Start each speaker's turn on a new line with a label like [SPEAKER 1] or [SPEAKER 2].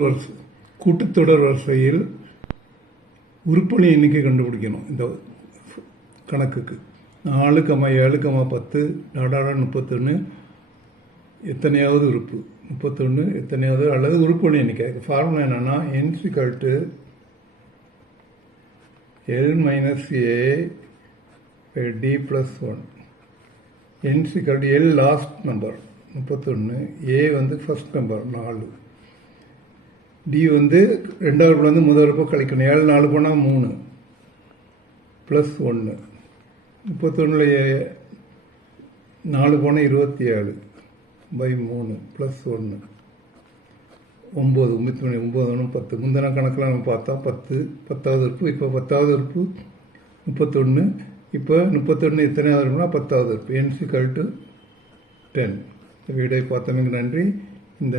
[SPEAKER 1] கூட்டுத்தொடர் வரிசையில் உருப்படி எண்ணிக்கை கண்டுபிடிக்கணும். இந்த கணக்குக்கு. நாலு கம்மா ஏழு கம்மா பத்து டாடாடா முப்பத்தொன்று எத்தனையாவது உறுப்பு. முப்பத்தொன்று எத்தனையாவது அல்லது உறுப்பணி எண்ணிக்கை. ஃபார்முலா என்னன்னா N சிக்கல்ட்டு L minus A D plus one N சிக்கல்ட்டு L last number முப்பத்தொன்று ஏ வந்து ஃபஸ்ட் நம்பர் நாலு. டி வந்து ரெண்டாவது வந்து முதல் வகுப்பு கழிக்கணும். ஏழு நாலு போனால் மூணு. ப்ளஸ் ஒன்று முப்பத்தொன்னில் நாலு போனால் இருபத்தி ஏழு பை மூணு. ப்ளஸ் ஒன்று ஒம்பது. ஒம்பத்தி மணி ஒம்பது ஒன்று பத்து. முந்தின கணக்கில் நம்ம பார்த்தா பத்து. பத்தாவது உறுப்பு. இப்போ பத்தாவது உறுப்பு முப்பத்தொன்று இப்போ முப்பத்தொன்று எத்தனையாவது உறுப்புனா பத்தாவது உறுப்பு. என்சி கல்ட்டு டென் இந்த வீடியோ பார்த்தவங்க நன்றி. இந்த